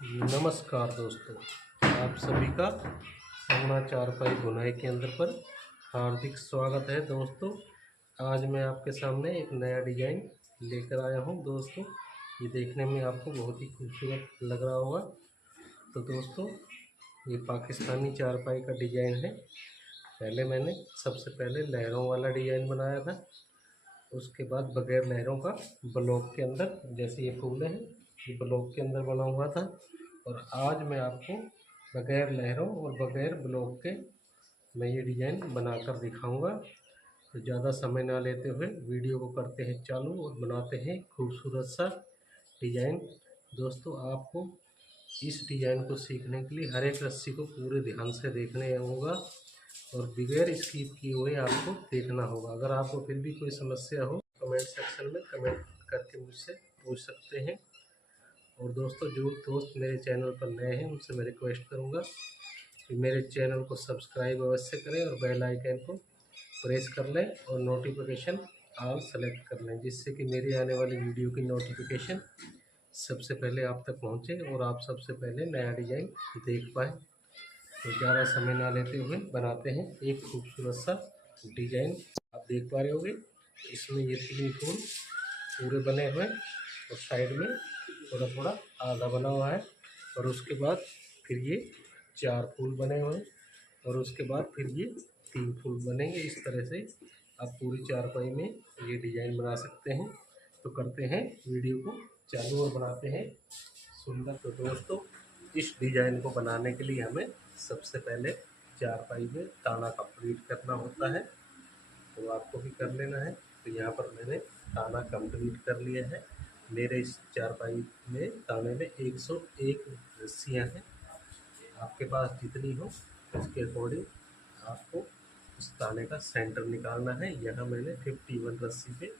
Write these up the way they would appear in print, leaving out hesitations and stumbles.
नमस्कार दोस्तों, आप सभी का संगना चारपाई बुनाई के अंदर पर हार्दिक स्वागत है। दोस्तों, आज मैं आपके सामने एक नया डिजाइन लेकर आया हूं। दोस्तों, ये देखने में आपको बहुत ही खूबसूरत लग रहा होगा। तो दोस्तों, ये पाकिस्तानी चारपाई का डिजाइन है। मैंने सबसे पहले लहरों वाला डिजाइन बनाया था, उसके बाद बगैर लहरों का ब्लॉक के अंदर, जैसे ये फूल हैं, ये ब्लॉक के अंदर बना हुआ था। और आज मैं आपको बगैर लहरों और बगैर ब्लॉक के मैं ये डिज़ाइन बनाकर दिखाऊंगा। तो ज़्यादा समय ना लेते हुए वीडियो को करते हैं चालू और बनाते हैं खूबसूरत सा डिज़ाइन। दोस्तों, आपको इस डिज़ाइन को सीखने के लिए हर एक रस्सी को पूरे ध्यान से देखने होगा और बगैर स्किप किए हुए आपको देखना होगा। अगर आपको फिर भी कोई समस्या हो, कमेंट सेक्शन में कमेंट करके मुझसे पूछ सकते हैं। और दोस्तों, जो दोस्त मेरे चैनल पर नए हैं उनसे मैं रिक्वेस्ट करूंगा कि मेरे चैनल को सब्सक्राइब अवश्य करें और बेल आइकन को प्रेस कर लें और नोटिफिकेशन ऑल सेलेक्ट कर लें, जिससे कि मेरी आने वाली वीडियो की नोटिफिकेशन सबसे पहले आप तक पहुंचे और आप सबसे पहले नया डिज़ाइन देख पाएँ। तो ज़्यादा समय ना लेते हुए बनाते हैं एक खूबसूरत सा डिज़ाइन। आप देख पा रहे होंगे, इसमें ये 3 फूल पूरे बने हुए हैं और साइड में थोड़ा थोड़ा आधा बना हुआ है। और उसके बाद फिर ये 4 फूल बने हुए हैं और उसके बाद फिर ये 3 फूल बनेंगे। इस तरह से आप पूरी चारपाई में ये डिज़ाइन बना सकते हैं। तो करते हैं वीडियो को चालू और बनाते हैं सुंदर। तो दोस्तों, इस डिज़ाइन को बनाने के लिए हमें सबसे पहले चारपाई में ताना कंप्लीट करना होता है, तो आपको भी कर लेना है। तो यहाँ पर मैंने ताना कंप्लीट कर लिया है। मेरे इस चारपाई में ताने में 101 रस्सियाँ हैं। आपके पास जितनी हो उसके अकॉर्डिंग आपको उस ताने का सेंटर निकालना है। यहाँ मैंने 51 रस्सी पे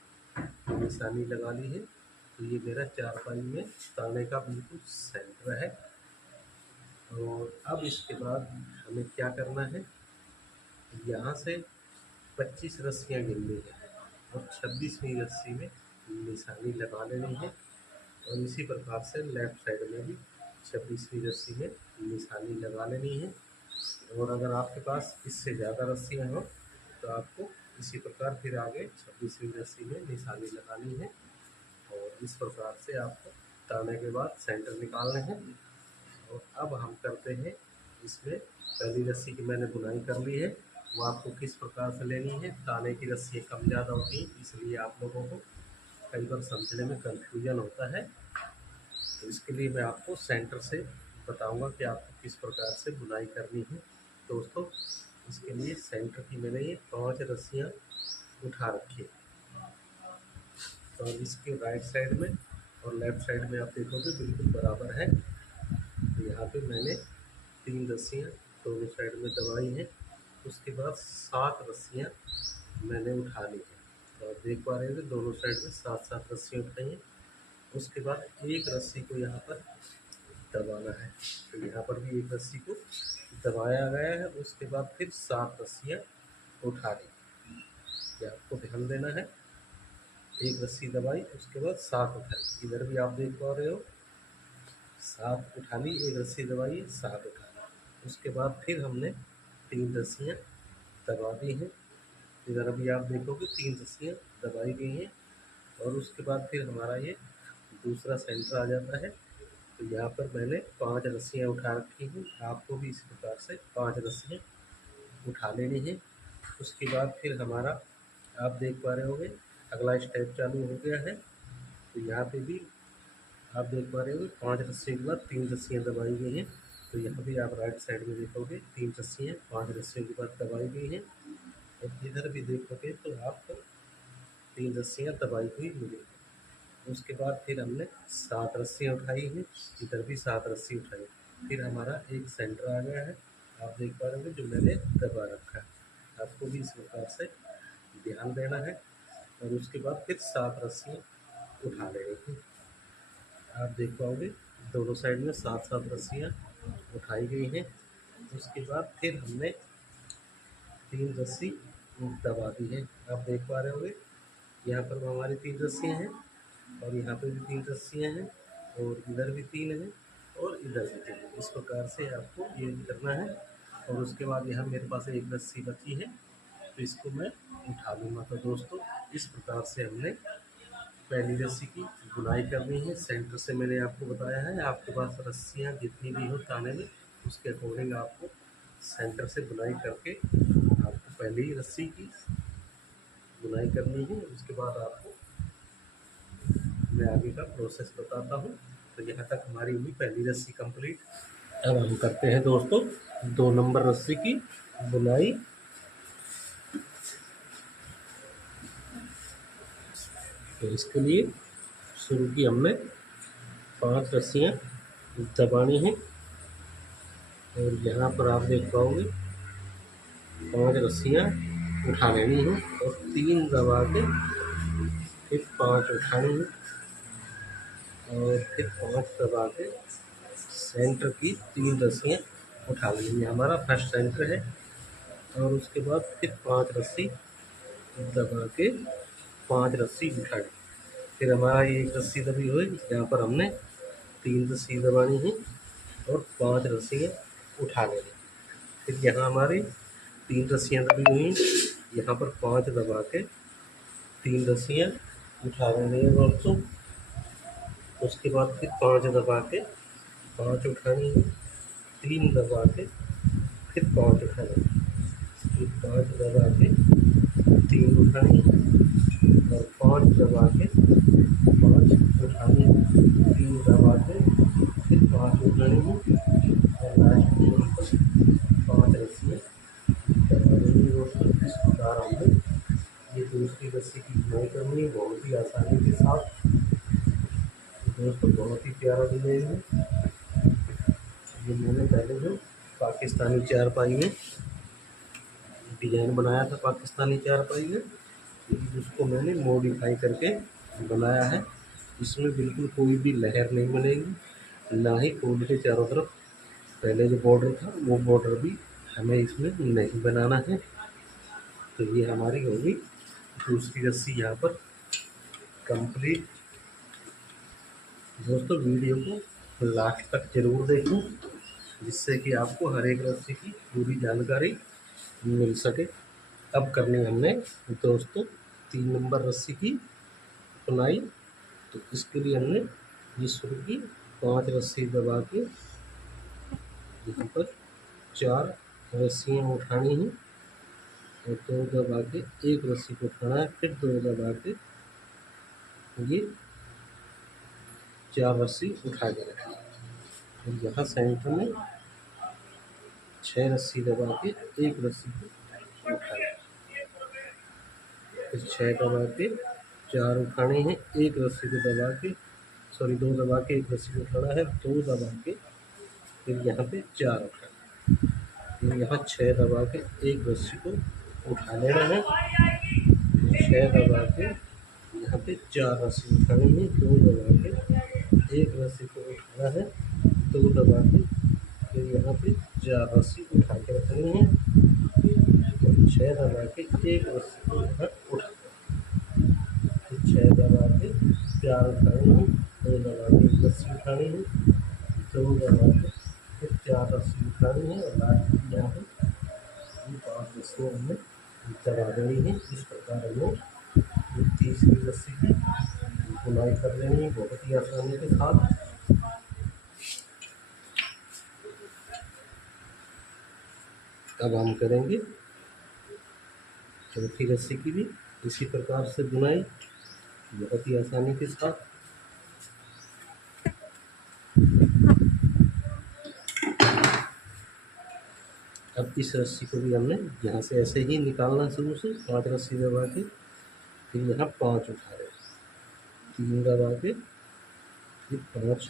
निशानी लगा ली है। तो ये मेरा चारपाई में ताने का बिल्कुल सेंटर है। और अब इसके बाद हमें क्या करना है, यहाँ से 25 रस्सियाँ गिननी है और 26वीं रस्सी में निशानी लगा लेनी है। और इसी प्रकार से लेफ्ट साइड में भी 26वीं रस्सी में निशानी लगा लेनी है। और अगर आपके पास इससे ज़्यादा रस्सियाँ हो तो आपको इसी प्रकार फिर आगे 26वीं रस्सी में निशानी लगानी है। और इस प्रकार से आपको ताने के बाद सेंटर निकालने हैं। और अब हम करते हैं इसमें, पहली रस्सी की मैंने बुनाई कर ली है, वो आपको किस प्रकार से लेनी है। ताने की रस्सियाँ कम ज़्यादा होती हैं, इसलिए आप लोगों को कई बार समझने में कन्फ्यूजन होता है। तो इसके लिए मैं आपको सेंटर से बताऊंगा कि आपको किस प्रकार से बुनाई करनी है। दोस्तों, इसके लिए सेंटर की मैंने ये 5 रस्सियाँ उठा रखी है। और इसके राइट साइड में और लेफ्ट साइड में आप देखोगे बिल्कुल बराबर है। तो यहाँ पे मैंने 3 रस्सियाँ दोनों साइड में दबाई हैं। उसके बाद 7 रस्सियाँ मैंने उठा ली हैं। और देख पा रहे हैं दोनों साइड में 7-7 रस्सियाँ उठाई हैं। उसके बाद एक रस्सी को यहाँ पर दबाना है। तो यहाँ पर भी एक रस्सी को दबाया गया है। उसके बाद फिर 7 रस्सियाँ उठा ली, ये आपको ध्यान देना है। एक रस्सी दबाई, उसके बाद 7 उठाई। इधर भी आप देख पा रहे हो, 7 उठा ली, एक रस्सी दबाई, 7 उठा ली। उसके बाद फिर हमने 3 रस्सियाँ दबा दी हैं। इधर अभी आप देखोगे 3 रस्सियाँ दबाई गई हैं। और उसके बाद फिर हमारा ये दूसरा सेंटर आ जाता है। तो यहाँ पर मैंने 5 रस्सियाँ उठा रखी हैं। आपको भी इस प्रकार से 5 रस्सियाँ उठा लेनी है। उसके बाद फिर हमारा, आप देख पा रहे होंगे, अगला स्टेप चालू हो गया है। तो यहाँ पे भी आप देख पा रहे होंगे 5 रस्सियों के बाद 3 रस्सियाँ दबाई गई हैं। तो यहाँ भी आप राइट साइड में देखोगे 3 रस्सियाँ 5 रस्सियों के बाद दबाई गई हैं। और इधर भी देखोगे तो आपको 3 रस्सियाँ दबाई हुई मिलेगी। उसके बाद फिर हमने 7 रस्सियाँ उठाई हैं। इधर भी 7 रस्सी उठाई। फिर हमारा एक सेंटर आ गया है, आप देख पा रहे होंगे, जो मैंने दबा रखा है। आपको भी इस प्रकार से ध्यान देना है। और उसके बाद फिर 7 रस्सियाँ उठा लेनी हैं। आप देख पाओगे दोनों साइड में 7-7 रस्सियाँ उठाई गई हैं। उसके बाद फिर हमने 3 रस्सी दबा दी है। आप देख पा रहे होंगे, यहाँ पर हमारी 3 रस्सियाँ हैं और यहाँ पे भी 3 रस्सियाँ हैं और इधर भी 3 हैं और इधर भी 3। इस प्रकार से आपको ये करना है। और उसके बाद यहाँ मेरे पास एक रस्सी बची है, तो इसको मैं उठा लूँगा। तो दोस्तों इस प्रकार से हमने पहली रस्सी की बुनाई करनी है। सेंटर से मैंने आपको बताया है, आपके पास रस्सियाँ जितनी भी हो ताने में, उसके अकॉर्डिंग आपको सेंटर से बुनाई करके आपको पहली रस्सी की बुनाई करनी है। उसके बाद आपको मैं आगे का प्रोसेस बताता हूँ। तो यहाँ तक हमारी हुई पहली रस्सी कंप्लीट। अब हम करते हैं दोस्तों 2 नंबर रस्सी की बुनाई। तो इसके लिए शुरू की हमने 5 रस्सियाँ दबानी हैं, और यहाँ पर आप देख पाओगे 5 रस्सियाँ उठा लेनी है और 3 दबा के फिर 5 उठानी है, और फिर 5 दबा के सेंटर की 3 रस्सियाँ उठा लेनी है। हमारा फर्स्ट सेंटर है। और उसके बाद फिर 5 रस्सी दबा के 5 रस्सी उठानी। फिर हमारा ये 1 रस्सी दबी हुई, यहाँ पर हमने 3 रस्सी दबानी है और 5 रस्सियाँ उठा लेनी। फिर यहाँ हमारी 3 रस्सियाँ दबी हुई, यहाँ पर 5 दबा के 3 रस्सियाँ उठा लेनी है दोस्तों। उसके बाद फिर 5 दबा के 5 उठानी है, 3 दबा के फिर 5 उठानी है, फिर 5 दबा के 3 उठानी है, और 5 दबा के 5 उठानी है, 3 दबा के फिर 5 उठानी है, और लास्ट में 5 रस्सियाँ दबा देनी है दोस्तों। इस प्रकार हमने ये दूसरी रस्सी की बुनाई करनी है बहुत ही आसानी के साथ। दोस्तों बहुत ही प्यारा डिजाइन है। ये मैंने पहले जो पाकिस्तानी चारपाई में डिज़ाइन बनाया था, पाकिस्तानी चारपाई में, जिसको मैंने मॉडिफाई करके बनाया है। इसमें बिल्कुल कोई भी लहर नहीं बनेगी, ना ही फूल के चारों तरफ पहले जो बॉर्डर था वो बॉर्डर भी हमें इसमें नहीं बनाना है। तो ये हमारी होगी दूसरी रस्सी यहाँ पर कंप्लीट। दोस्तों वीडियो को लास्ट तक ज़रूर देखें, जिससे कि आपको हर एक रस्सी की पूरी जानकारी मिल सके। अब करनी हमने दोस्तों 3 नंबर रस्सी की बुनाई। तो इसके लिए हमने ये शुरू की 5 रस्सी दबा के यहाँ पर 4 रस्सियाँ उठानी हैं, और 2 दबा के 1 रस्सी को उठाना है, फिर 2 दबा के ये 4 रस्सी उठा के रखनी है। और यहाँ सेंटर में 6 रस्सी दबा के 1 रस्सी को उठाना, फिर 6 दबा के 4 उठाने हैं, 1 रस्सी को दबा के 2 दबा के 1 रस्सी को उठाना है, 2 दबा के फिर यहाँ पे 4 उठाना, फिर यहाँ 6 दबा के 1 रस्सी को उठा लेना है, 6 दबा के यहाँ पे 4 रस्सी उठानी है, 2 दबा के 1 रस्सी को उठाना है, 2 दबा के फिर यहाँ पे 4 रस्सी उठा के रखनी है, और 6 दबा के 1 रस्सी को यहाँ उठा, फिर 6 दबा के 4 उठानी है, 2 दबा के 1 रस्सी उठानी है, 2 दबा के फिर 4 रस्सी उठानी है, और लास्ट यहाँ पे 5 रस्सियाँ हमने दबा देनी है। इस प्रकार हमें तीसरी रस्सी की बुनाई कर लेनी है बहुत ही आसानी के साथ। अब हम करेंगे चौथी रस्सी की भी इसी प्रकार से बुनाई बहुत ही आसानी के साथ। अब इस रस्सी को भी हमने यहाँ से ऐसे ही निकालना, शुरू से 5 रस्सी दबा के फिर यहाँ 5 उठा रहे, 3 दबा के फिर 5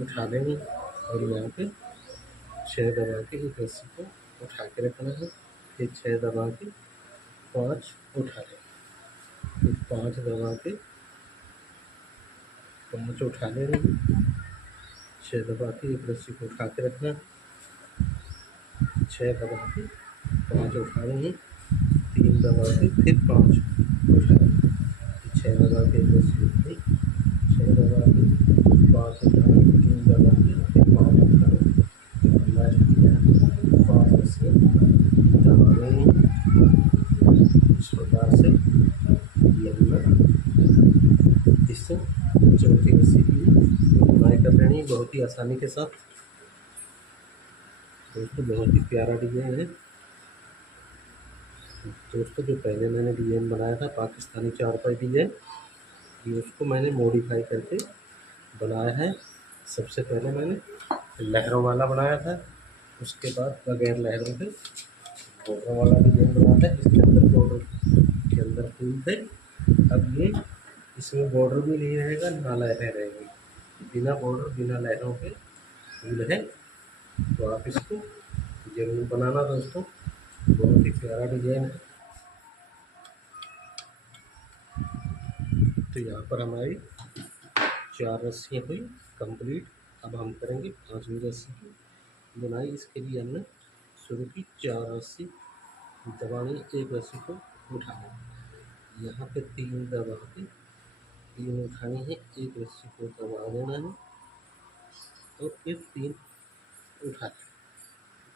उठा लेंगे, और यहाँ पे 6 दबा के 1 रस्सी को उठा के रखना है, फिर 6 दबा के 5 उठा लें, फिर 5 दबा के 5 उठा लेंगे, 6 दबा के 1 रस्सी को उठा के रखना, 6 दबा के 5 उठा लेंगे, 3 दबा के फिर 5 उठा लेंगे, 6 दबा के 1 रस्सी उठाई, 6 दबा के 5 उठा लेंगे, 3 दबा के फिर दोस्तों चौथी रस्सी की बुनाई कर लेनी है बहुत ही आसानी के साथ। दोस्तों बहुत ही प्यारा डिजाइन है दोस्तों। जो पहले मैंने डिजाइन बनाया था पाकिस्तानी चारपाई डिजाइन, ये उसको मैंने मॉडिफाई करके बनाया है। सबसे पहले मैंने लहरों वाला बनाया था, उसके बाद बगैर लहरों के बॉर्डर वाला डिजाइन बनाया था, जिसके अंदर बॉर्डर के अंदर फूल थे। अब ये इसमें बॉर्डर भी नहीं रहेगा, ना लहरें रहेंगी, बिना बॉर्डर बिना लहरों के फूल है। तो आप इसको ज़रूर बनाना दोस्तों, बहुत ही प्यारा डिजाइन है। तो यहाँ पर हमारी 4 रस्सियाँ हुई कंप्लीट। अब हम करेंगे 5वीं रस्सी की बुनाई। इसके लिए हमने शुरू की 4 रस्सी दबानी, एक रस्सी को उठाना, यहाँ पे 3 दबा के 3 उठानी है, एक रस्सी को दबा देना है और फिर 3 उठा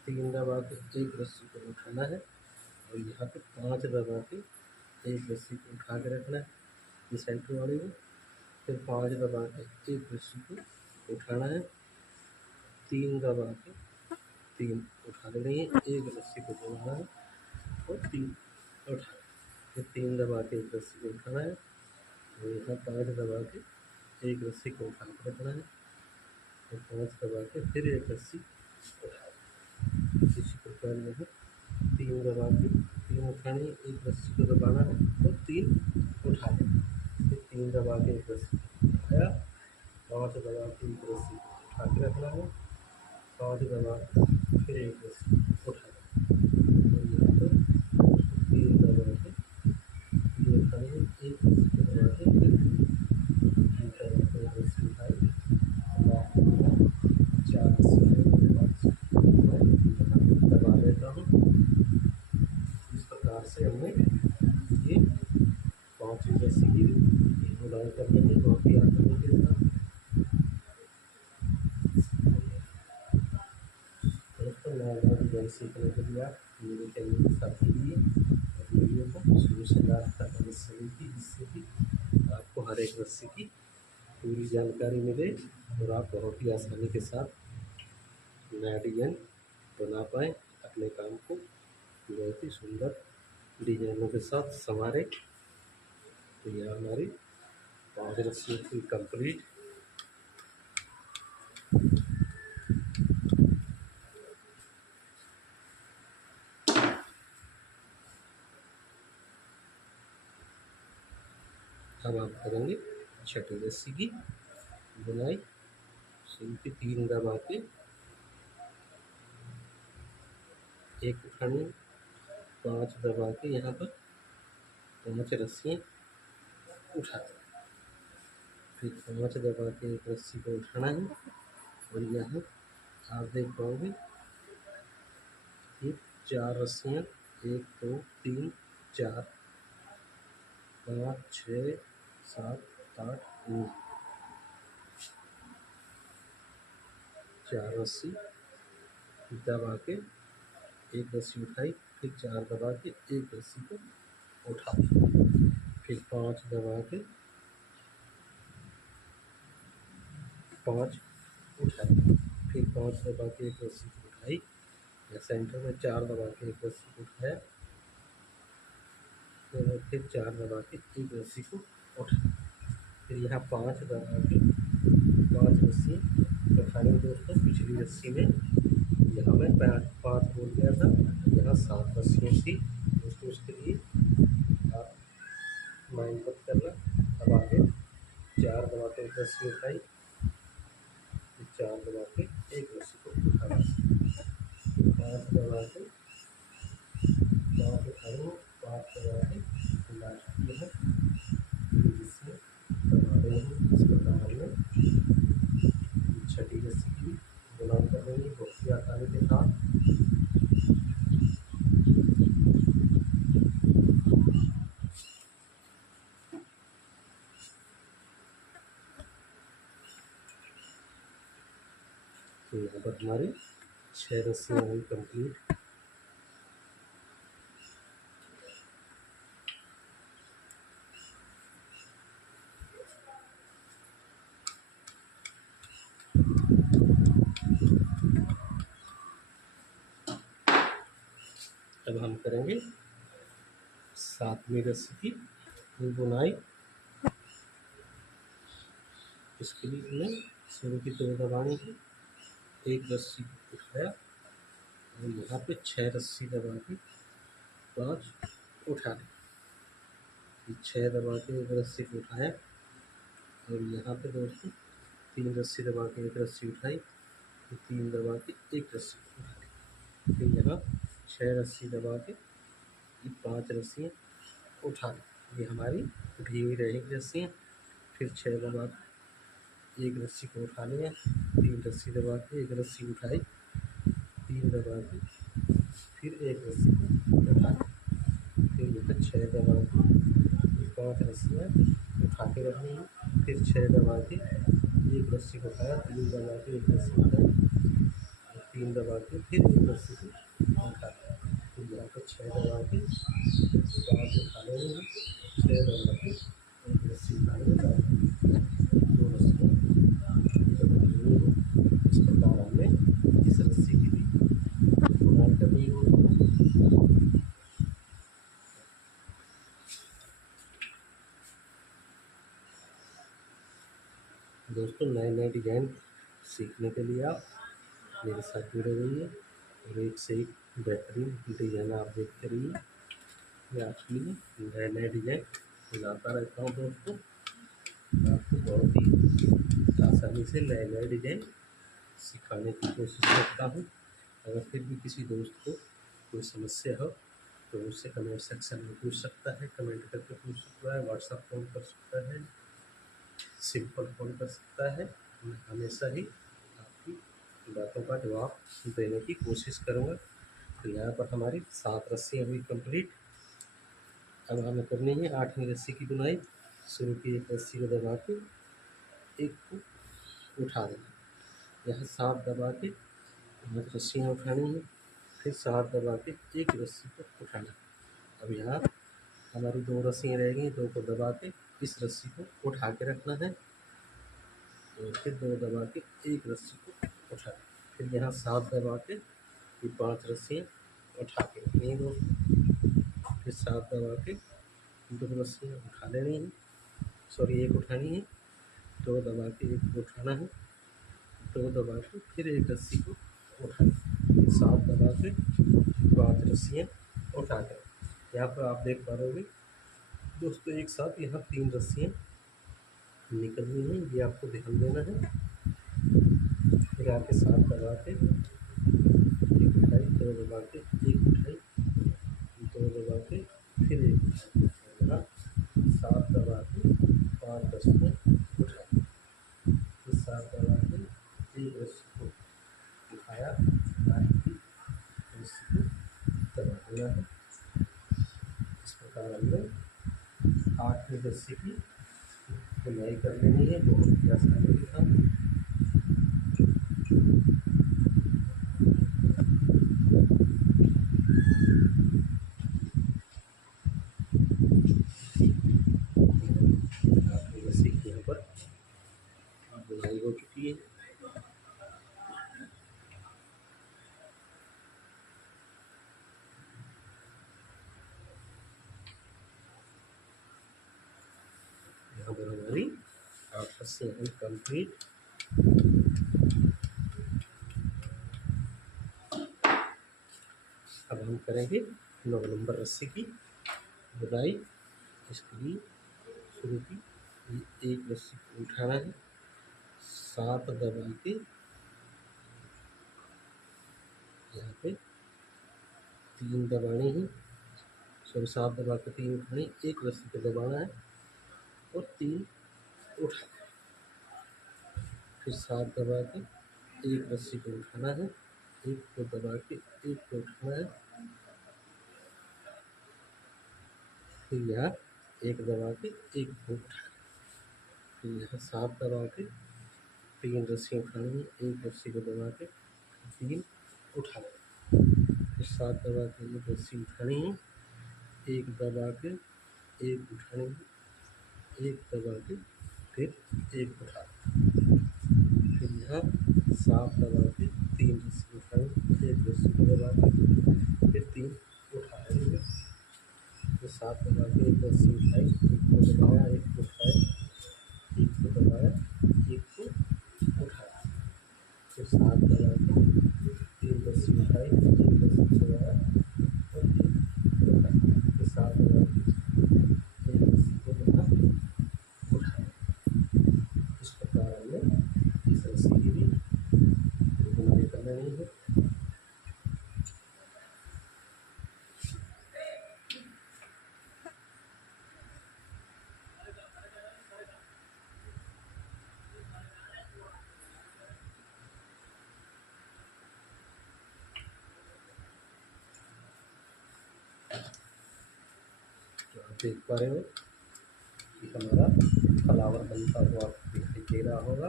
3 दबा के एक रस्सी को उठाना है और यहाँ पे 5 दबा के एक रस्सी को उठा के रखना है ये सेंटर वाली में। फिर 5 दबा के एक रस्सी को उठाना है, 3 दबा के 3 उठा लेनी है, एक रस्सी को दबाना है और 3 उठा, फिर 3 दबा के एक रस्सी को उठाना है और यहाँ 5 दबा के एक रस्सी को उठा के रखना है और 5 दबा के फिर एक रस्सी उठा। इसी प्रकार यहाँ 3 दबा के 3 उठानी, एक रस्सी को दबाना है और 3 उठा लेना, फिर 3 दबा के एक रस्सी उठाया, 5 दबा के एक रस्सी उठा के रखना है, 5 दबा फिर एक रस्सी उठा और यहाँ पर 3 दबा के 3 उठानी है, एक रस्सी को दबा के फिर 3 दबा के एक रस्सी उठाई, 4 रस्सी दबा देता हूँ। इस प्रकार से हमने ये 5वीं रस्सी की बुनाई कर लेंगे बहुत ही आसानी के साथ। दोस्तों नया डिजाइन सीखने के लिए आप मेरे चैनल के साथ जुड़िए और वीडियो को शुरू से लास्ट तक अवश्य देखिए, जिससे कि आपको हर एक रस्सी की पूरी जानकारी मिले और आप बहुत ही आसानी के साथ नया डिजाइन बना पाएँ, अपने काम को बहुत ही सुंदर डिजाइनों के साथ संवारे। तो यह हमारी 5 रस्सियों की कंप्लीट। अब आप करेंगे 6ठी रस्सी की बुनाई। शुरू की 3 दबा के एक उठानी, 5 दबा के यहाँ पर 5 रस्सियाँ उठा, फिर 5 दबा के एक रस्सी को उठाना है और यहाँ आप देख पाओगे ये 4 रस्सियाँ, 1 2 3 4 5 6 7 8 9, 4 रस्सी दबा के एक रस्सी उठाई, फिर 4 दबा के एक रस्सी को उठा, फिर 5 दबा के 5 उठाई, फिर 5 दबा के एक रस्सी को उठाई, या सेंटर में 4 दबा के एक रस्सी को उठाया, फिर 4 दबा के एक रस्सी को उठा, फिर यहाँ 5 दबा के 5 रस्सी उठानी दोस्तों। पिछली रस्सी में यहाँ मैं 5 बोल गया था, यहाँ 7 रस्सियों थी दोस्तों, उसके लिए आप माइंड मत करना। अब आगे 4 दबा के एक रस्सी उठाई, 4 दबा के एक रस्सी को उठाना, 5 दबा के 5 उठाएंगे, 5 दबा के लास्ट में है जिससे दबा देंगे। इस प्रकार में 6ठी रस्सी की बुनाई कर देंगे बहुत ही आसानी के साथ। तो यहाँ पर हमारी 6 रस्सियाँ हुई कंप्लीट। अब हम करेंगे 7वीं रस्सी की बुनाई। इसके लिए हमें शुरू की 2 दबानी है, एक रस्सी को उठाया और यहाँ पे 6 रस्सी दबा के 5 उठा ली। 6 दबा के एक रस्सी को उठाया और यहाँ पे दोस्तों 3 रस्सी दबा के एक रस्सी उठाई, 3 दबा के एक रस्सी को उठा ली। फिर यहाँ 6 रस्सी दबा के 5 रस्सियाँ उठा ली। ये हमारी उठी हुई रहेगी रस्सियाँ। फिर 6 दबा के एक रस्सी को उठा लिया, 3 रस्सी दबा के एक रस्सी उठाई, 3 दबा के फिर एक रस्सी को उठा ली। फिर यहाँ 6 दबा के 5 रस्सियाँ उठा के रखनी है। फिर 6 दबा के एक रस्सी को उठाया, 3 दबा के एक रस्सी उठाई, 3 दबा के फिर एक रस्सी को उठा लिया। फिर यहाँ पर 6 दबा के 5 उठा लेनी है, 6 दबा के एक रस्सी उठा लेनी है, 2 रस्सियाँ दबानी है। इस प्रकार हमें इस रस्सी की भी बुनाई करनी होगी। दोस्तों नए डिजाइन सीखने के लिए आप मेरे साथ जुड़े रहिए और एक से एक बेहतरीन डिजाइन आप देखते रहिए। मैं आपके लिए नए डिजाइन लाता रहता हूँ दोस्तों। आपको बहुत ही आसानी से नए डिजाइन सिखाने की कोशिश करता हूँ। अगर फिर भी किसी दोस्त को कोई समस्या हो तो उससे कमेंट सेक्शन में पूछ सकता है, कमेंट करके पूछ सकता है, व्हाट्सएप फ़ोन कर सकता है, सिंपल फ़ोन कर सकता है। मैं हमेशा ही आपकी बातों का जवाब देने की कोशिश करूँगा। तो यहाँ पर हमारी 7 रस्सियाँ हुई कंप्लीट। अब हमें करनी है 8वीं रस्सी की बुनाई। शुरू की एक रस्सी को दबा के एक को उठा देना, यहाँ 7 दबा के 5 रस्सियाँ उठानी है, फिर 7 दबा के एक रस्सी को उठाना। अब यहाँ हमारी 2 रस्सियाँ रह गई, 2 को दबा के इस रस्सी को उठा के रखना है और फिर 2 दबा के एक रस्सी को उठा, फिर यहाँ 7 दबा के फिर 5 रस्सियाँ उठा के रखनी है दोस्तों। फिर 7 दबा के 2 रस्सियाँ उठा लेनी है, सॉरी एक उठानी है, 2 दबा के एक को उठाना है, 2 दबा के फिर एक रस्सी को उठाना, फिर 7 दबा के 5 रस्सियाँ उठा कर। यहाँ पर आप देख पा रहे दोस्तों एक साथ यहाँ 3 रस्सियाँ निकलनी है, ये आपको ध्यान देना है। फिर आके 7 दबा के एक उठाई, 2 दबा के एक उठाई, 2 दबा के फिर एक उठाई, 7 दबा के 5 रस्सियाँ उठाई, फिर 7 दबा के एक रस्सी को उठाया, रस्सी को दबा देना है। इस प्रकार हमने 8वीं रस्सी की बुनाई कर लेनी है बहुत ही आसानी के साथ। रस्सी की यहाँ पर बुनाई हो चुकी है। यहाँ पर हमारी 8 रस्सियाँ कंप्लीट। अब हम करेंगे 9 नंबर रस्सी की बुनाई। इसके लिए शुरू की एक रस्सी को उठाना है, 7 दबा के यहाँ पे 3 दबानी है, सॉरी 7 दबा के 3 उठानी, एक रस्सी को दबाना है और 3 उठा, फिर 7 दबा के एक रस्सी को उठाना है, एक को दबा के एक को उठाना है, फिर यहाँ एक दबा के एक को उठाना, फिर यहाँ 7 दबा के 3 रस्सी उठानी है, एक रस्सी को दबा के 3 उठाना, फिर 7 दबा के एक रस्सी उठानी है, एक दबा के एक उठानी है, एक दबा के फिर एक उठाना, फिर यहाँ 7 दबा के 3 रस्सी उठानी, एक रस्सी को दबा के फिर 3 उठाना, फिर 7 दबा के एक रस्सी उठाई, एक को दबाया, एक को उठाया, एक को दबाया, एक को उठाया, फिर 7 दबा के 3 रस्सी उठाई, 1 रस्सी दबाया और 3 उठाया, फिर 7 दबा के 1 रस्सी को उठाया। इस प्रकार हमने इस रस्सी की भी बुनाई कर लेनी है। तो आप देख पा रहे हो कि हमारा फ्लावर बनता हुआ दिखाई दे रहा होगा।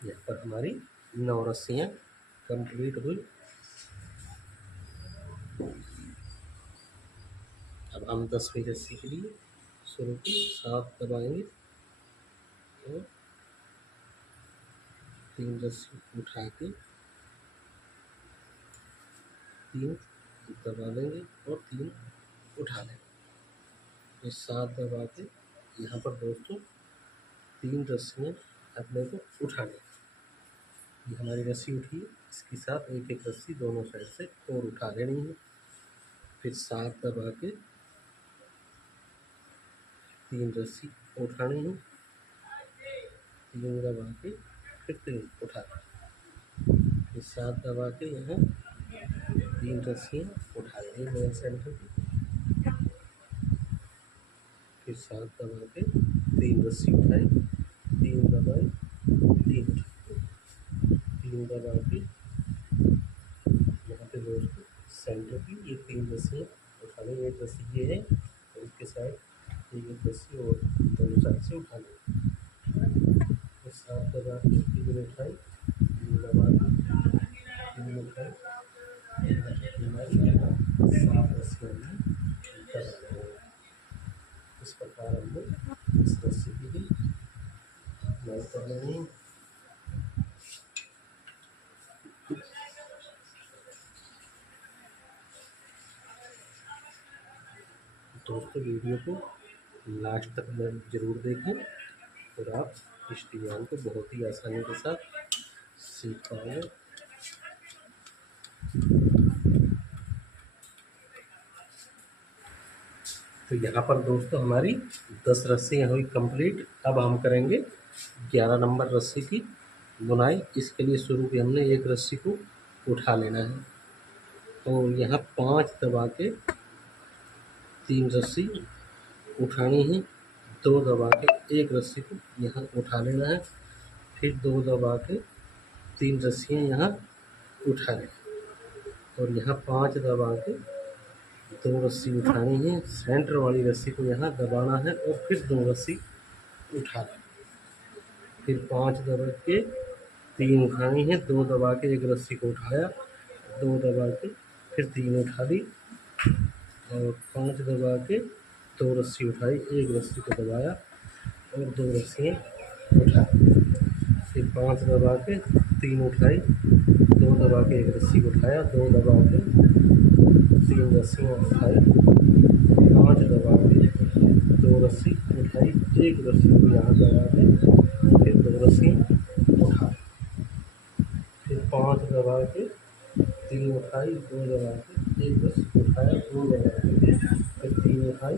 यहाँ पर हमारी 9 रस्सियाँ कंप्लीट हुई। अब हम 10वीं रस्सी के लिए शुरू की 7 दबाएंगे और 3 रस्सी उठा के 3 दबा लेंगे और 3 उठा लेंगे। तो 7 दबा के यहाँ पर दोस्तों 3 रस्सियाँ अपने को उठा लेंगे। ये हमारी रस्सी उठी है, इसके साथ एक एक रस्सी दोनों साइड से और उठा लेनी है। फिर 7 दबा के 3 रस्सी उठानी है, 3 दबा के फिर 3 उठा लें, फिर 7 दबा के यहाँ 3 रस्सियाँ उठा लें मेन सेंटर की, फिर 7 दबा के 3 रस्सी उठाई, 3 दबाई, 3 उठाई, 3 दबा के यहाँ पे दोस्तों सेंटर की ये 3 रस्सियाँ उठा लें। एक रस्सी ये है और इसके साइड एक रस्सी और दोनों साइड से उठा लें। फिर 7 दबा के 3 उठाई, 3 दबा के 3 उठाई, 7 रस्सियाँ में कर रहे हैं। इस प्रकार हम लोग इस रस्सी की भी बुनाई कर लेनी है। दोस्तों वीडियो को लास्ट तक ज़रूर देखें और आप इस डिज़ाइन को बहुत ही आसानी के साथ सीख पाएंगे। तो यहाँ पर दोस्तों हमारी 10 रस्सियाँ हुई कंप्लीट। अब हम करेंगे 11 नंबर रस्सी की बुनाई। इसके लिए शुरू के हमने एक रस्सी को उठा लेना है और यहाँ 5 दबा के 3 रस्सी उठानी है, 2 दबा के एक रस्सी को यहाँ उठा लेना है, फिर 2 दबा के 3 रस्सियाँ यहाँ उठा लें और यहाँ 5 दबा के 2 रस्सी उठानी है, सेंटर वाली रस्सी को यहाँ दबाना है और फिर 2 रस्सी उठा लें, फिर 5 दबा के 3 उठानी है, 2 दबा के एक रस्सी को उठाया, 2 दबा के फिर 3 उठा ली और 5 दबा के 2 रस्सी उठाई, एक रस्सी को दबाया और 2 रस्सियाँ उठाई, फिर 5 दबा के 3 उठाई, 2 दबा के एक रस्सी को उठाया, 2 दबा के 3 रस्सियाँ उठाई, 5 दबा के 2 रस्सी उठाई, एक रस्सी को यहाँ दबा के फिर 2 रस्सियाँ उठाई, फिर 5 दबा के 3 उठाई, 2 दबा के एक रस्सी उठाया, 2 दबा के फिर 3 उठाई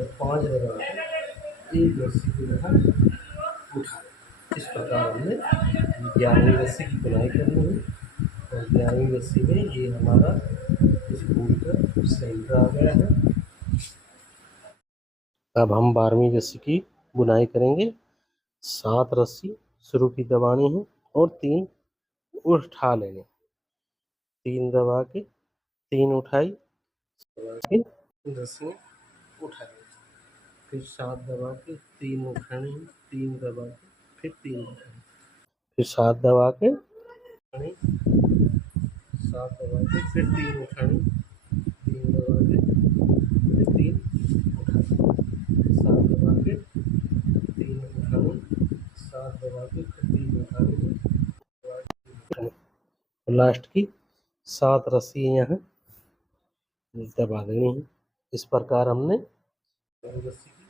और 5 दबा के एक रस्सी को यहाँ उठाया। इस प्रकार हमने 11वीं रस्सी की बुनाई करनी है और 11वीं रस्सी में ये हमारा इस फूल का सेंटर आ गया है। अब हम 12वीं रस्सी की बुनाई करेंगे। 7 रस्सी शुरू की दबानी है और 3 उठा लेने, 3 दबा के 3 उठाई, दबा के रस्सियाँ उठा लें, फिर 7 दबा के 3 उठाने हैं, 3 दबा के फिर 3 उठाने, फिर 7 दबा के 7 दबा के फिर 3 उठाने, 3 दबा के फिर 3 उठाने, 7 दबा के 3 उठाने, 7 दबा के फिर 3 उठाने, लास्ट की 7 रस्सी यहाँ दबा देनी है। इस प्रकार हमने रस्सी की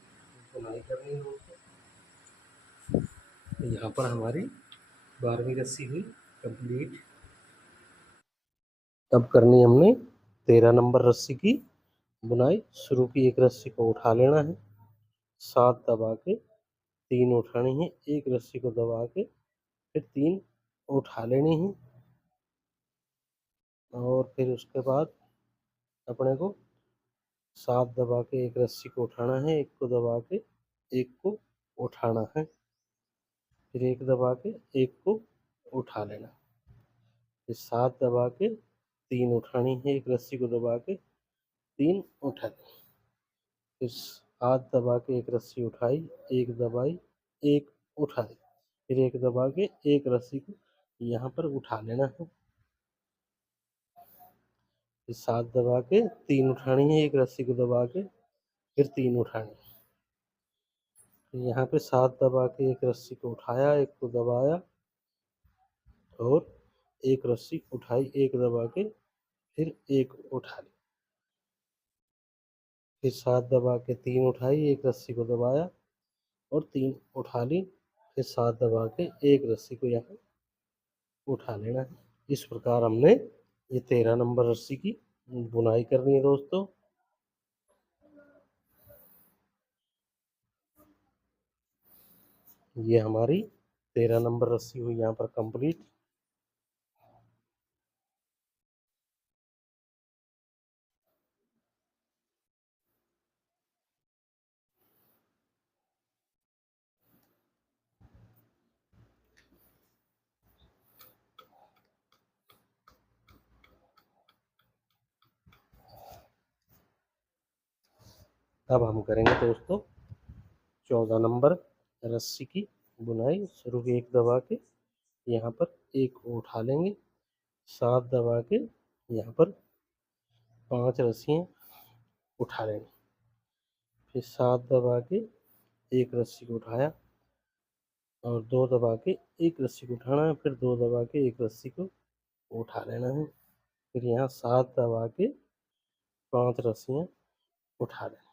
बुनाई करनी है दोस्तों। यहाँ पर हमारी 12वीं रस्सी हुई कंप्लीट। अब करनी हमने 13 नंबर रस्सी की बुनाई। शुरू की एक रस्सी को उठा लेना है, 7 दबा के 3 उठानी है, एक रस्सी को दबा के फिर 3 उठा लेनी है, और फिर उसके बाद अपने को 7 दबा के एक रस्सी को उठाना है, एक को दबा के एक को उठाना है, फिर एक दबा के एक को उठा लेना, फिर 7 दबा के 3 उठानी है, एक रस्सी को दबा के 3 उठा लें, फिर 7 दबा के एक रस्सी उठाई, एक दबाई, एक उठा दी, फिर एक दबा के एक रस्सी को यहाँ पर उठा लेना है, फिर 7 दबा के 3 उठानी है, एक रस्सी को दबा के फिर 3 उठानी, फिर यहाँ पे 7 दबा के एक रस्सी को उठाया, एक को दबाया और एक रस्सी उठाई, एक दबा के फिर एक उठा ली, फिर 7 दबा के 3 उठाई, एक रस्सी को दबाया और 3 उठा ली, फिर 7 दबा के एक रस्सी को यहाँ उठा लेना है। इस प्रकार हमने ये 13 नंबर रस्सी की बुनाई करनी है दोस्तों। ये हमारी 13 नंबर रस्सी हुई यहाँ पर कंप्लीट। अब हम करेंगे दोस्तों 14 नंबर रस्सी की बुनाई। शुरू की एक दबा के यहाँ पर एक को उठा लेंगे, 7 दबा के यहाँ पर 5 रस्सियाँ उठा लेंगे, फिर 7 दबा के एक रस्सी को उठाया और 2 दबा के एक रस्सी को उठाना है, फिर 2 दबा के एक रस्सी को उठा लेना है, फिर यहाँ 7 दबा के 5 रस्सियाँ उठा लेना,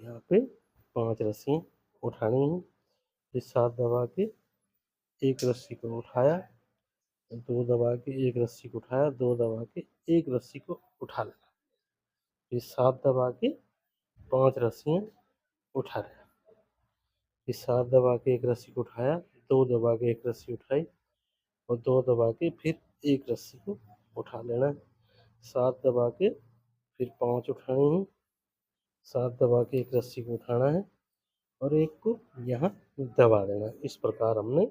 यहाँ पे 5 रस्सियाँ उठानी है, फिर 7 दबा के एक रस्सी को उठाया, 2 दबा के एक रस्सी को उठाया, 2 दबा के एक रस्सी को उठा लेना, फिर 7 दबा के 5 रस्सियाँ उठा लेना, फिर 7 दबा के एक रस्सी को उठाया, 2 दबा के एक रस्सी उठाई और 2 दबा के फिर एक रस्सी को उठा लेना, 7 दबा के फिर 5 उठानी है, 7 दबा के एक रस्सी को उठाना है और एक को यहाँ दबा देना। इस प्रकार हमने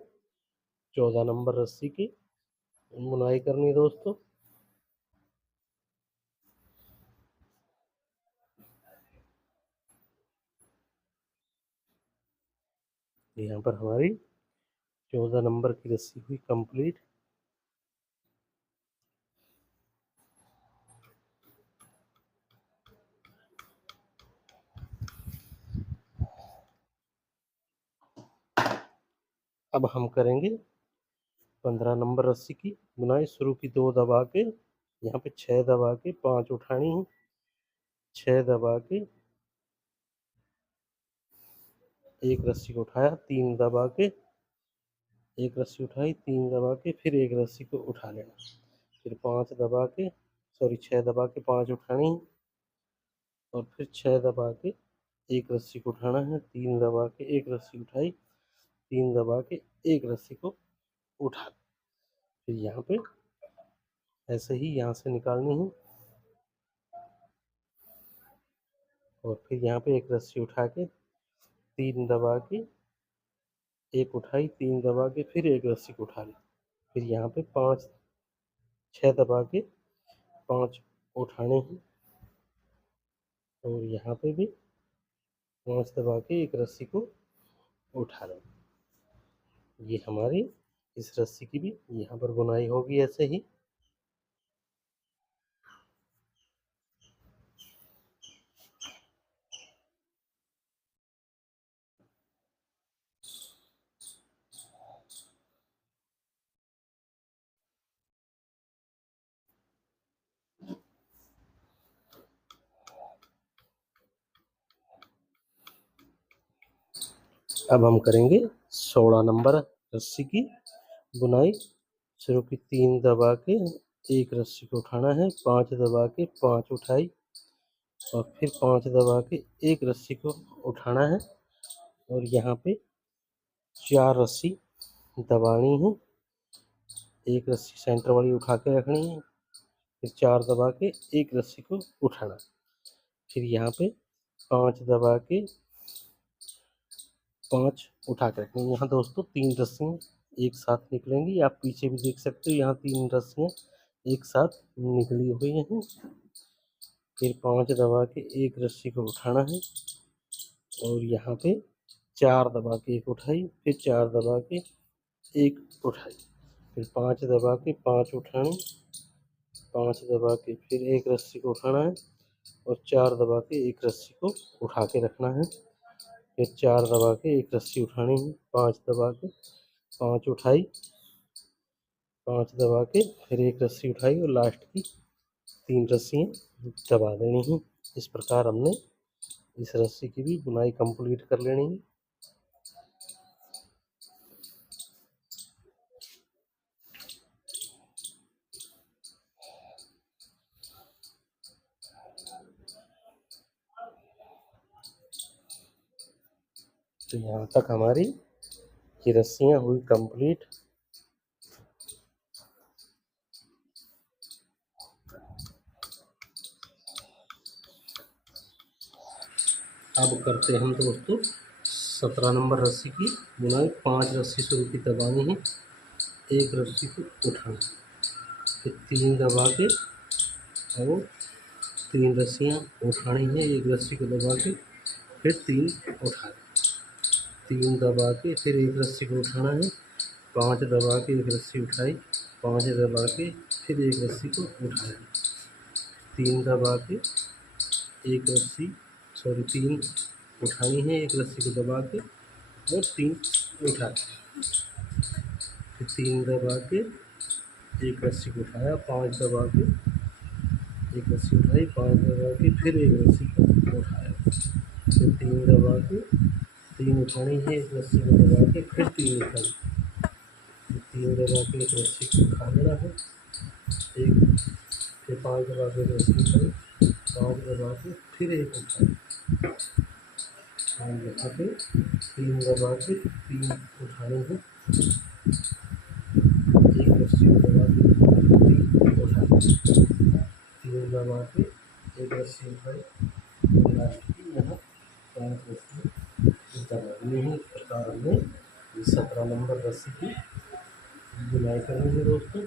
14 नंबर रस्सी की बुनाई करनी है दोस्तों। यहाँ पर हमारी 14 नंबर की रस्सी हुई कंप्लीट। अब हम करेंगे 15 नंबर रस्सी की बुनाई। शुरू की 2 दबा के यहाँ पे 6 दबा के 5 उठानी है, 6 दबा के एक रस्सी को उठाया, 3 दबा के एक रस्सी उठाई, 3 दबा के फिर एक रस्सी को उठा लेना, फिर 5 दबा के 6 दबा के 5 उठानी और फिर 6 दबा के एक रस्सी को उठाना है, 3 दबा के एक रस्सी उठाई, 3 दबा के एक रस्सी को उठा, फिर यहाँ पे ऐसे ही यहाँ से निकालनी है और फिर यहाँ पे एक रस्सी उठा के 3 दबा के एक उठाई, 3 दबा के फिर एक रस्सी को उठा ली, फिर यहाँ पे 6 दबा के 5 उठाने हैं और यहाँ पे भी 5 दबा के एक रस्सी को उठा लें। ये हमारी इस रस्सी की भी यहाँ पर बुनाई होगी ऐसे ही। अब हम करेंगे 16 नंबर रस्सी की बुनाई। शुरू की 3 दबा के एक रस्सी को उठाना है, 5 दबा के 5 उठाई और फिर 5 दबा के एक रस्सी को उठाना है और यहाँ पे 4 रस्सी दबानी है। एक रस्सी सेंटर वाली उठा के रखनी है, फिर 4 दबा के एक रस्सी को उठाना, फिर यहाँ पे 5 दबा के 5 उठा के रखनी है। यहाँ दोस्तों 3 रस्सियाँ एक साथ निकलेंगी। आप पीछे भी देख सकते हो, यहाँ 3 रस्सियाँ एक साथ निकली हुई हैं। फिर 5 दबा के एक रस्सी को उठाना है और यहाँ पे 4 दबा के एक उठाई, फिर 4 दबा के एक उठाई, फिर 5 दबा के 5 उठानी, 5 दबा के फिर एक रस्सी को उठाना है और 4 दबा के एक रस्सी को उठा के रखना है, फिर 4 दबा के एक रस्सी उठानी है, 5 दबा के 5 उठाई, 5 दबा के फिर एक रस्सी उठाई और लास्ट की 3 रस्सियाँ दबा देनी है। इस प्रकार हमने इस रस्सी की भी बुनाई कंप्लीट कर लेनी है। तो यहाँ तक हमारी ये रस्सियाँ हुई कंप्लीट। अब करते हैं हम दोस्तों 17 नंबर रस्सी की बुनाई। 5 रस्सी शुरू की दबानी है, एक रस्सी को उठाना, फिर 3 दबा के और 3 रस्सियाँ उठानी है, एक रस्सी को दबा के फिर 3 उठा, 3 दबा के फिर एक रस्सी को उठाना है, 5 दबा के एक रस्सी उठाई, 5 दबा के फिर एक रस्सी को उठाया, 3 दबा के एक रस्सी 3 उठानी है, एक रस्सी को दबा के और 3 उठा के, फिर 3 दबा के एक रस्सी को उठाया, 5 दबा के एक रस्सी उठाई, 5 दबा के फिर एक रस्सी को उठाया, फिर 3 दबा के 3 उठानी है, एक रस्सी को दबा के फिर 3 उठाई, फिर 3 दबा के एक रस्सी को उठा लेना है, एक फिर 5 दबा के एक रस्सी उठाई, 5 दबा के फिर एक उठाई और यहाँ पे 3 दबा के 3 उठाने हैं, एक रस्सी को दबा के 3 उठाए, 3 दबा के एक रस्सी उठाई, लास्ट की यहाँ 5 रस्सी दबानी है। इस प्रकार हमने 17 नंबर रस्सी की बुनाई करनी है दोस्तों।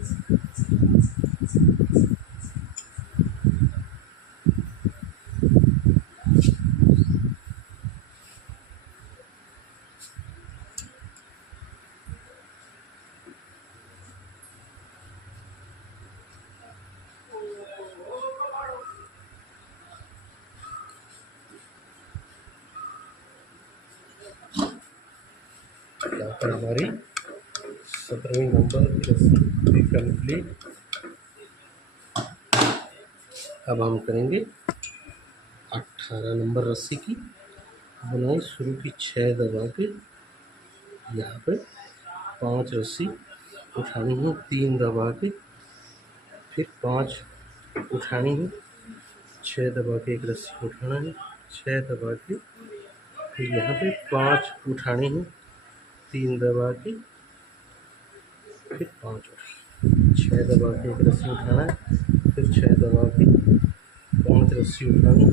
यहाँ पर हमारी 17वीं नंबर की रस्सी कंप्लीट। अब हम करेंगे 18 नंबर रस्सी की बुनाई। शुरू की 6 दबा के यहाँ पे 5 रस्सी उठानी है, 3 दबा के फिर 5 उठानी है, 6 दबा के एक रस्सी को उठाना है, 6 दबा के फिर यहाँ पे 5 उठानी है, 3 दबा के फिर 5 उठानी, 6 दबा के एक रस्सी उठाना है, फिर 6 दबा के 5 रस्सी उठानी है,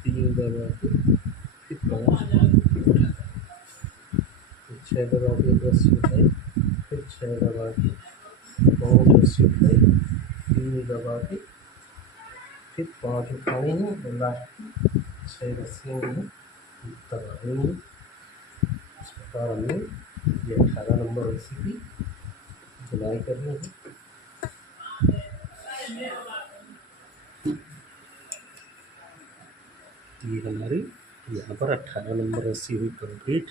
3 दबा के फिर 5 उठाना, फिर 6 दबा के एक रस्सी उठाई, फिर 6 दबा के 5 रस्सी उठाई, 3 दबा के फिर 5 उठानी है और लास्ट की 6 रस्सियाँ दबा देंगे। इस प्रकार हमने ये 18 नंबर रस्सी की बुनाई करनी है। ये हमारी यहाँ पर 18 नंबर रस्सी हुई कंप्लीट।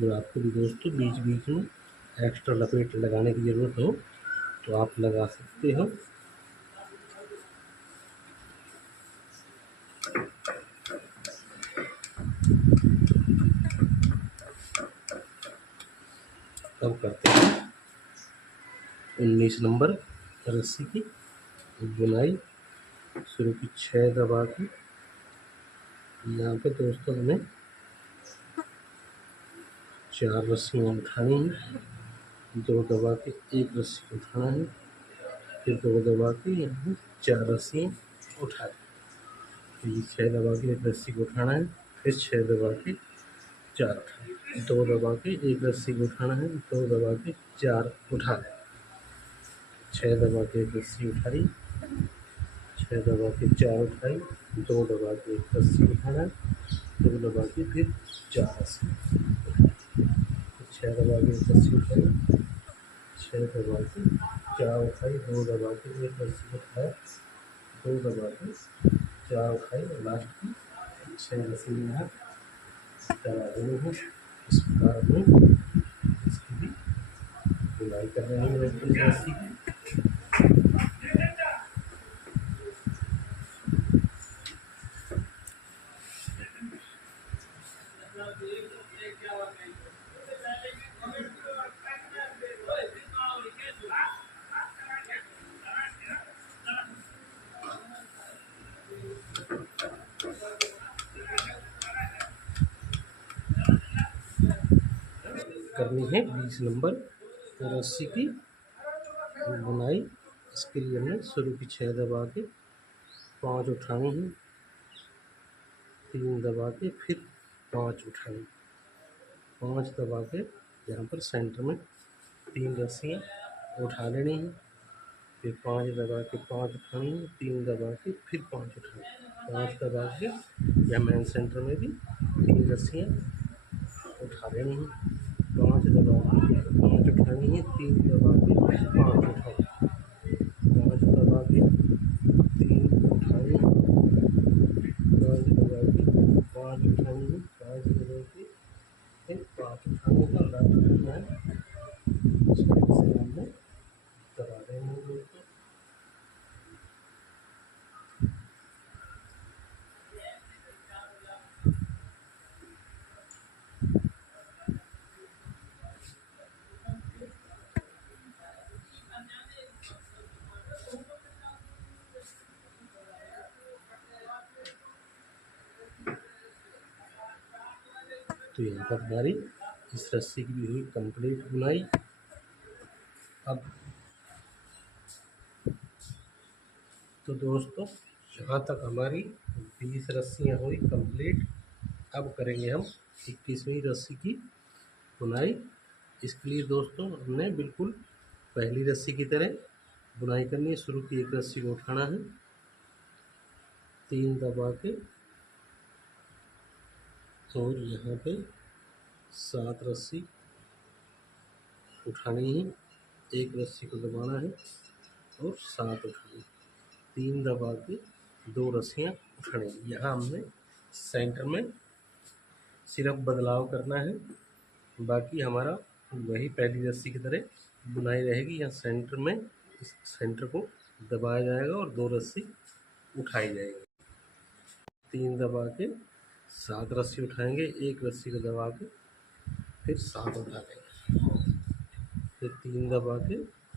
जो आपको भी दोस्तों बीच बीच में एक्स्ट्रा लपेट लगाने की ज़रूरत हो तो आप लगा सकते हो। अब करते हैं 19 नंबर रस्सी की बुनाई शुरू की। 6 दबा के यहाँ पे दोस्तों हमें 4 रस्सियाँ उठानी हैं, 2 दबा के 1 रस्सी को उठाना है, फिर 2 दबा के यहाँ 4 रस्सियाँ उठा दें। तो ये 6 दबा के 1 रस्सी को उठाना है, फिर 6 दबा के 4 उठाना, 2 दबा के 1 रस्सी को उठाना है, 2 दबा के 4 उठा दें। 6 दबा के 1 रस्सी उठाई, 6 दबा के 4 उठाई, 2 दबा के 1 रस्सी उठाना है, 2 दबा के फिर 4 रस्सी, 6 दबा के 1 रस्सी उठाई, 6 दबा के 4 उठाई, 2 दबा के 1 रस्सी उठाया, 2 दबा के 4 उठाई और लास्ट की 6 रस्सी यहाँ चला देनी है। इस प्रकार में इसकी भी बुनाई कर रहे हैं इस रस्सी की। करनी है 20 नंबर रस्सी की बुनाई। इसके लिए हमने शुरू की 6 दबा के 5 उठानी है, 3 दबा के फिर 5 उठानी, 5 दबा के यहाँ पर सेंटर में 3 रस्सियाँ उठा लेनी है, फिर 5 दबा के 5 उठानी है, 3 दबा के फिर 5 उठानी, 5 दबा के या मेन सेंटर में भी 3 रस्सियाँ उठा लेनी है, 5 दबा के 5 उठानी है, 3 दबा के 5 उठानी, 5 दबा के 3 उठानी है, 5 दबा के 5 उठानी है, 5 दबा के फिर 5 उठानी है, लास्ट में है 6 से हमने दबा देंगे दोस्तों। तो यहाँ पर हमारी इस रस्सी की भी हुई कंप्लीट बुनाई। अब तो दोस्तों यहाँ तक हमारी 20 रस्सियाँ हुई कंप्लीट। अब करेंगे हम 21वीं रस्सी की बुनाई। इसके लिए दोस्तों हमने बिल्कुल पहली रस्सी की तरह बुनाई करनी है। शुरू की 1 रस्सी को उठाना है, 3 दबा के और यहाँ पे 7 रस्सी उठानी है, 1 रस्सी को दबाना है और 7 उठानी, 3 दबा के 2 रस्सियाँ उठानी। यहाँ हमने सेंटर में सिर्फ बदलाव करना है, बाकी हमारा वही पहली रस्सी की तरह बुनाई रहेगी। यहाँ सेंटर में इस सेंटर को दबाया जाएगा और 2 रस्सी उठाई जाएगी। 3 दबा के 7 रस्सी उठाएंगे, 1 रस्सी को दबा के फिर 7 उठा देंगे, फिर 3 दबा के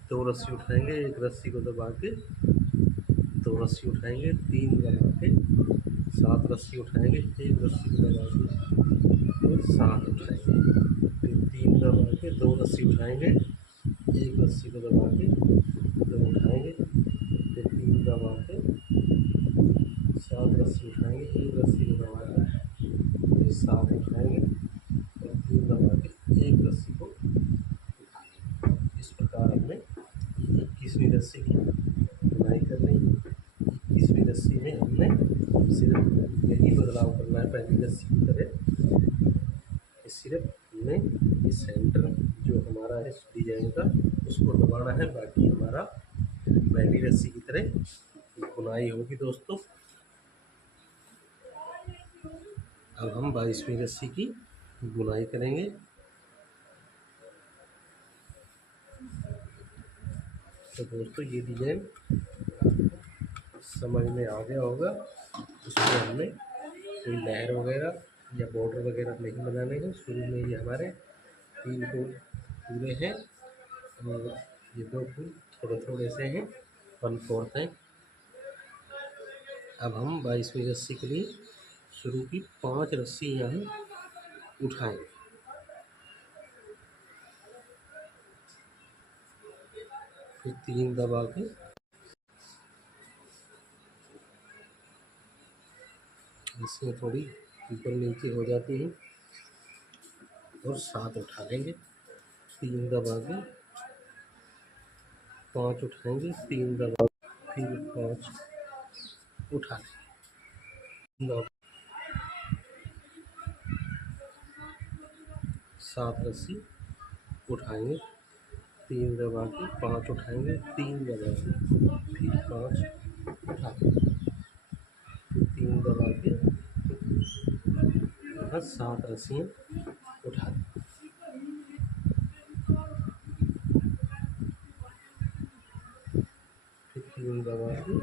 2 रस्सी उठाएंगे, 1 रस्सी को दबा के 2 रस्सी उठाएंगे, 3 दबा के 7 रस्सी उठाएंगे, 1 रस्सी को दबा के फिर 7 उठाएंगे, फिर 3 दबा के 2 रस्सी उठाएंगे, 1 रस्सी को दबा के 2 उठाएंगे, फिर 3 दबा के 7 रस्सी उठाएंगे, 1 रस्सी को दबा के फिर 7 उठाएंगे और 3 दबा के 1 रस्सी को उठाएंगे। इस प्रकार हमने 21वीं रस्सी की बुनाई करनी है। 21वीं रस्सी में हमने सिर्फ यही बदलाव करना है पहली रस्सी की तरह। सिर्फ हमने इस सेंटर जो हमारा है इस डिजाइन का उसको दबाना है, बाकी हमारा पहली रस्सी की तरह बुनाई होगी दोस्तों। अब हम 22वीं रस्सी की बुनाई करेंगे। तो दोस्तों ये डिजाइन समझ में आ गया होगा। इसमें हमने कोई लहर वगैरह या बॉर्डर वगैरह नहीं बनाने हैं। शुरू में ये हमारे 3 को पूरे हैं और ये 2 फूल थोड़े थोड़े से हैं, 1/4 हैं। अब हम 22वीं रस्सी के लिए शुरू की 5 रस्सी यहाँ उठाएंगे। फिर 3 दबा के इसमें थोड़ी ऊपर नीचे हो जाती है और 7 उठा लेंगे। 3 दबा के 5 उठाएंगे, 3 दबा फिर 5 उठा लेंगे। 7 रस्सी उठाएंगे, 3 दबा के 5 उठाएंगे, 3 दबा के फिर 5 उठाएंगे, फिर 3 दबा के यहाँ 7 रस्सियाँ उठा लेंगे। फिर 3 दबा के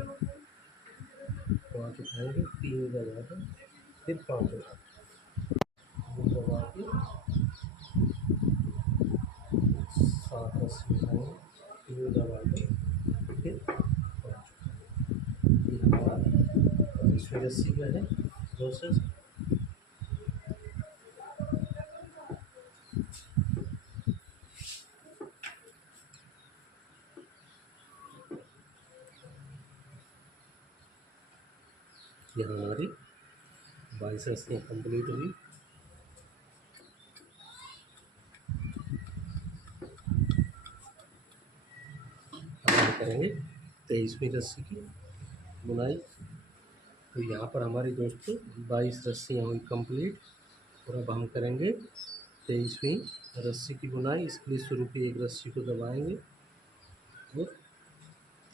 5 उठाएंगे, 3 दबा के फिर 5 उठाएंगे, 3 दबा के 7 रस्सी उठाएंगे, 3 दबा के फिर 5 उठाएंगे। ये हमारा 22वीं रस्सी का है प्रोसेस। यहाँ हमारी 22 रस्सियाँ कंप्लीट हुई। अब हम करेंगे 23वीं रस्सी की बुनाई। तो यहाँ पर हमारी दोस्तों 22 रस्सियाँ हुई कंप्लीट और अब हम करेंगे 23वीं रस्सी की बुनाई। इसके लिए शुरू की एक रस्सी को दबाएंगे और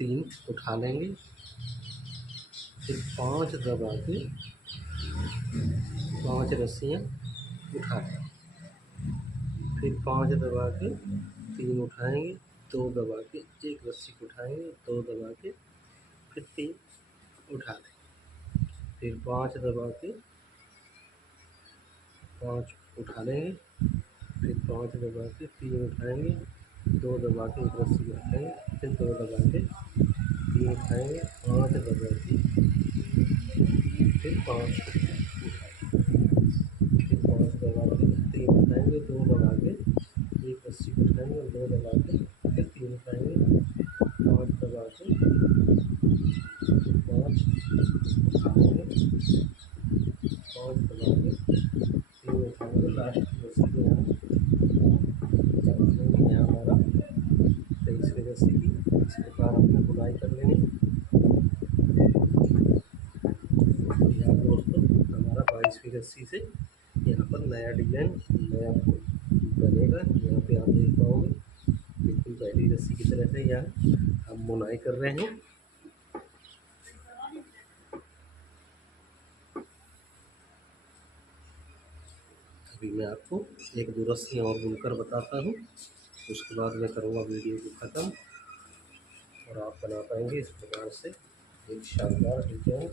3 उठा लेंगे, फिर 5 दबा के 5 रस्सियाँ उठा लेंगे, फिर 5 दबा के 3 उठाएंगे, 2 दबा के 1 रस्सी को उठाएंगे, 2 दबा के फिर 3 उठा लेंगे, फिर 5 दबा के 5 उठा लेंगे, फिर 5 दबा के 3 उठाएंगे, 2 दबा के 1 रस्सी को उठाएंगे, फिर 2 दबा के 3 उठाएंगे, 5 दबा के फिर 5 उठाएंगे, फिर 5 दबा के 3 उठाएंगे, 2 दबा के 1 रस्सी को उठाएंगे और 2 दबा के फिर 3 उठाएंगे, 5 दबा के 5 उठाएंगे, 5 दबा के 3 उठाएंगे, लास्ट की रस्सी को यहाँ चला लेंगे। यहाँ हमारा 23वीं रस्सी की इस प्रकार हमने बुनाई कर लेनी। यहाँ दोस्तों हमारा 22वीं रस्सी से यहाँ पर नया डिजाइन नया बनेगा। यहाँ पे आप देख पाओगे बिल्कुल पहली रस्सी की तरह से यहाँ हम बुनाई कर रहे हैं। अभी मैं आपको 1-2 रस्सियाँ और बुनकर बताता हूँ, उसके बाद मैं करूँगा वीडियो को ख़त्म और आप बना पाएंगे इस प्रकार से एक शानदार डिजाइन।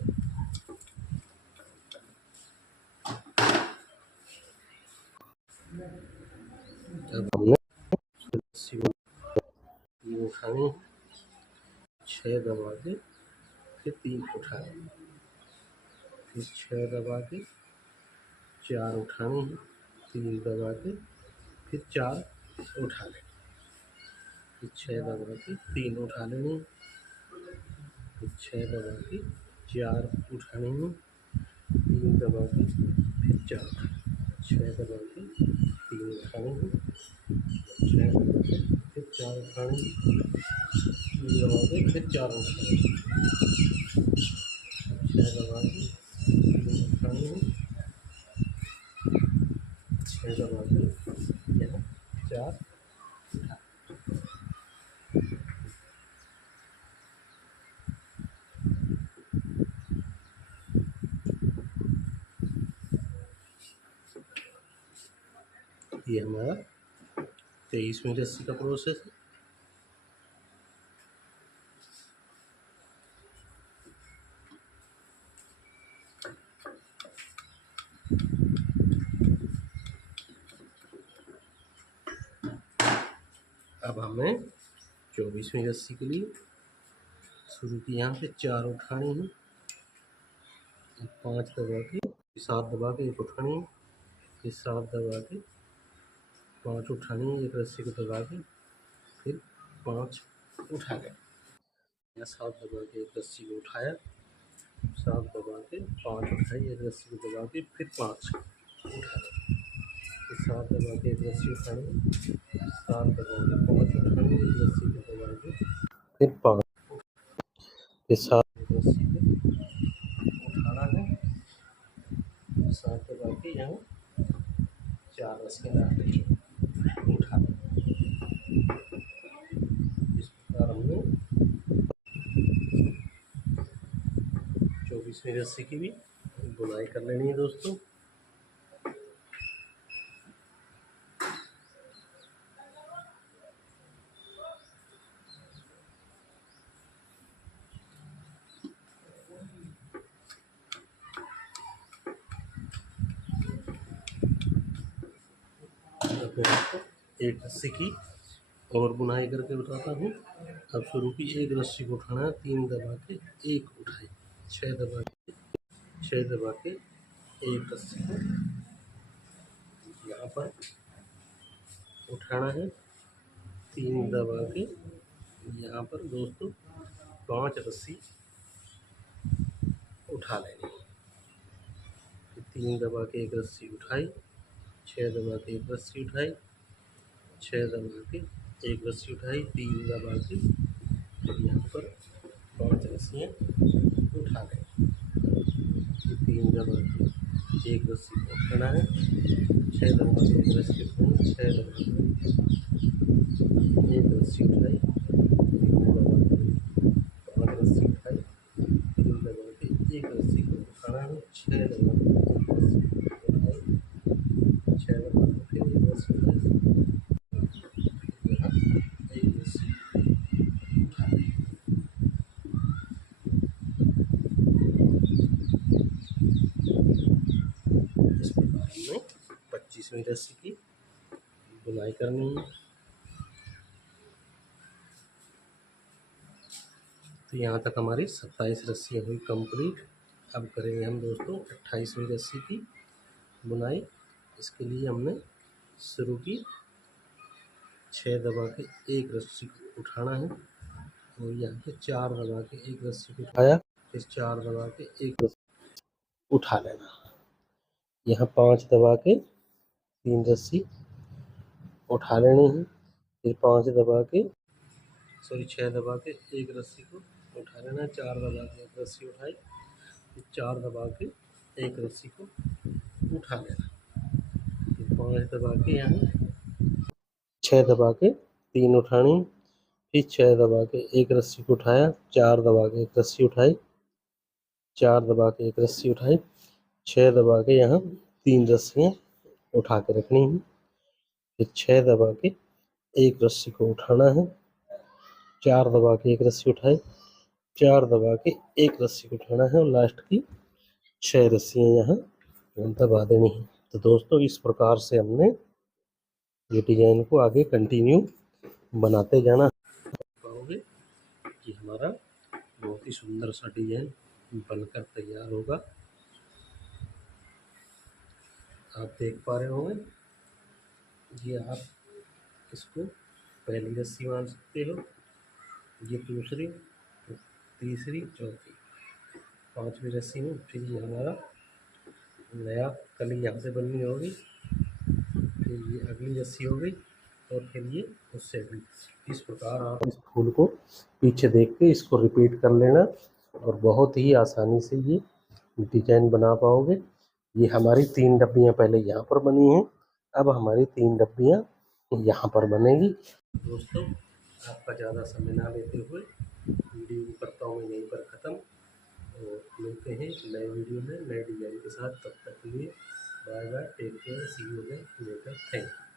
अब हमने रस्सी उठानी, 6 दबा के फिर 3 उठाए, फिर 6 दबा के 4 उठानी है, 3 दबा के फिर 4 उठा लें, फिर 6 दबा के 3 उठा लेनी, फिर 6 दबा के 4 उठानी है, 3 दबा के फिर 4, 6 दबा के 3 उठानी है, 6 दबा के फिर 4 उठानी, 3 दबा के फिर 4 उठानी, 6 दबा के 3 उठानी है, 6 दबा के यहाँ 4 उठा। ये हमारा 23वीं रस्सी का प्रोसेस है। अब हमें 24वीं रस्सी के लिए शुरू की यहाँ पे 4 उठानी है, 5 दबा के 7 दबा के 1 उठानी है, फिर 7 दबा के 5 उठानी है, एक रस्सी को दबा के फिर 5 उठा लें। या 7 दबा के एक रस्सी को उठाया, 7 दबा के 5 उठाई, एक रस्सी को दबा के फिर 5 उठा लें। फिर 7 दबा के एक रस्सी उठानी, 7 दबा के 5 उठानी, एक रस्सी को दबा के फिर 5, फिर 7 रस्सी को उठाना है, 7 दबा के यहाँ 4 रस्सी डाल उठा लें। इस प्रकार हमने 24वीं रस्सी की भी बुनाई कर लेनी है दोस्तों। एक रस्सी की और बुनाई करके बताता हूँ। अब शुरू की एक रस्सी को उठाना है, 3 दबा के 1 उठाई, 6 दबा के एक रस्सी को यहाँ पर उठाना है, 3 दबा के यहाँ पर दोस्तों 5 रस्सी उठा लेंगे। 3 दबा के एक रस्सी उठाई, 6 दबा के एक रस्सी उठाई, 6 दबा के एक रस्सी उठाई, 3 दबा के फिर यहाँ पर 5 रस्सियाँ उठा लें। 3 दबा के एक रस्सी को उठाना है, 6 दबा के एक रस्सी उठाई, 6 दबा के एक रस्सी उठाई, 3 दबा के 5 रस्सी उठाई, 3 दबा के एक रस्सी को उठाना है, 6 दबा के एक रस्सी उठाई, 6 दबा के फिर एक रस्सी उठाई, इस प्रकार में 25वीं रस्सी की बुनाई करनी है। तो यहाँ तक हमारी 27 रस्सियाँ हुई कंप्लीट। अब करेंगे हम दोस्तों 28वीं रस्सी की बुनाई। इसके लिए हमने शुरू की 6 दबा के एक रस्सी को उठाना है और यहाँ पे 4 दबा के एक रस्सी को उठाया, फिर 4 दबा के एक रस्सी उठा लेना। यहाँ 5 दबा के 3 रस्सी उठा लेनी है, फिर 5 दबा के 6 दबा के एक रस्सी को उठा लेना, 4 दबा के एक रस्सी उठाई, फिर 4 दबा के एक रस्सी को उठा लेना, फिर 5 दबा के यहाँ 6 दबा के 3 उठानी, फिर 6 दबा के एक रस्सी को उठाया, 4 दबा के एक रस्सी उठाई, 4 दबा के एक रस्सी उठाई, 6 दबा के यहाँ 3 रस्सियाँ उठा के रखनी है, फिर 6 दबा के एक रस्सी को उठाना है, 4 दबा के एक रस्सी उठाई, 4 दबा के एक रस्सी को उठाना है और लास्ट की 6 रस्सियाँ यहाँ दबा देनी है। तो दोस्तों इस प्रकार से हमने ये डिजाइन को आगे कंटिन्यू बनाते जाना। पाओगे कि हमारा बहुत ही सुंदर सा डिजाइन बनकर तैयार होगा। आप देख पा रहे होंगे, ये आप इसको पहली रस्सी मान सकते हो, ये दूसरी, तीसरी, चौथी, 5वीं रस्सी में फिर ये हमारा नया कली यहाँ से बननी होगी, फिर ये अगली रस्सी हो गई और फिर ये उससे अगली। इस प्रकार आप इस फूल को पीछे देख के इसको रिपीट कर लेना और बहुत ही आसानी से ये डिजाइन बना पाओगे। ये हमारी 3 डब्बियाँ पहले यहाँ पर बनी हैं, अब हमारी 3 डब्बियाँ यहाँ पर बनेगी। दोस्तों आपका ज़्यादा समय ना लेते हुए वीडियो को करता हूँ मैं यहीं पर ख़त्म और मिलते हैं नए वीडियो में नए डिजाइन के साथ। तब तक के लिए bye bye, take care, see you again later, thank you.